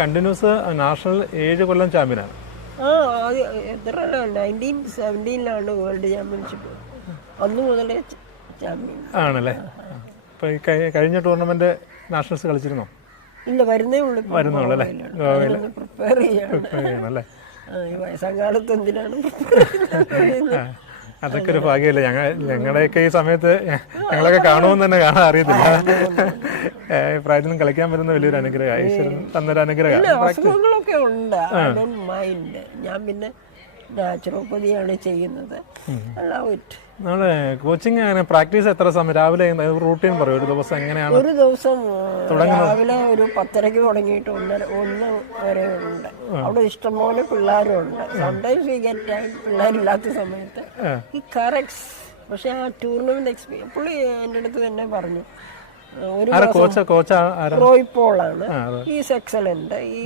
Continuous national 7 കൊല്ലം ചാമ്പ്യനാണ്. എത്ര 1917 world championship, അന്ന് മുതലേ ചാമ്പ്യൻ ആണല്ലേ. അപ്പോൾ ഈ കഴിഞ്ഞ ടൂർണമെന്റ് നാഷണൽസ് കളിച്ചിരുന്നോ? ഇല്ല, വരുന്നേ ഉള്ളൂ. വരുന്നുള്ളൂ അല്ലേ? പ്രിപ്പയർ ചെയ്യണല്ലേ. ഈ വയസ്സാകാലത്ത് എന്തിനാണ് അതൊക്കെ ഒരു ഭാഗ്യമല്ലേ. ഞങ്ങളുടെയൊക്കെ ഈ സമയത്ത് ഞങ്ങളൊക്കെ കാണുമെന്ന് തന്നെ കാണാൻ അറിയത്തില്ല. പ്രായത്തിലും കളിക്കാൻ പറ്റുന്ന വലിയൊരു അനുഗ്രഹം, ഈശ്വരൻ തന്നൊരു അനുഗ്രഹം. അസുഖങ്ങളൊക്കെ ഉണ്ട്, മൈൻഡ്. ഞാൻ പിന്നെ നാച്ചുറോപ്പതിയാണ് ചെയ്യുന്നത്. നമ്മള് കോച്ചിങ് അങ്ങനെ പ്രാക്ടീസ് എത്ര സമയം? രാവിലെ റൂട്ടീൻ പറയും, ഒരു ദിവസം എങ്ങനെയാണ്? ഒരു ദിവസം രാവിലെ ഒരു 10:30 തുടങ്ങിയിട്ട് 1 വരെ ഉണ്ട്. അവിടെ ഇഷ്ടംപോലെ പിള്ളേരും ഉണ്ട്. സംടൈംസ് വി ഗെറ്റ് ടൈം, പിള്ളേരില്ലാത്ത സമയത്ത് ഈ കറക്റ്റ്സ്. പക്ഷെ ആ ടൂർണമെന്റ് എക്സ്പീരിയൻസ് പുള്ളി എൻ്റെ അടുത്ത് തന്നെ പറഞ്ഞു. ഒരു റോയ് പോളാണ്, ഈസ് എക്സലന്റ്. ഈ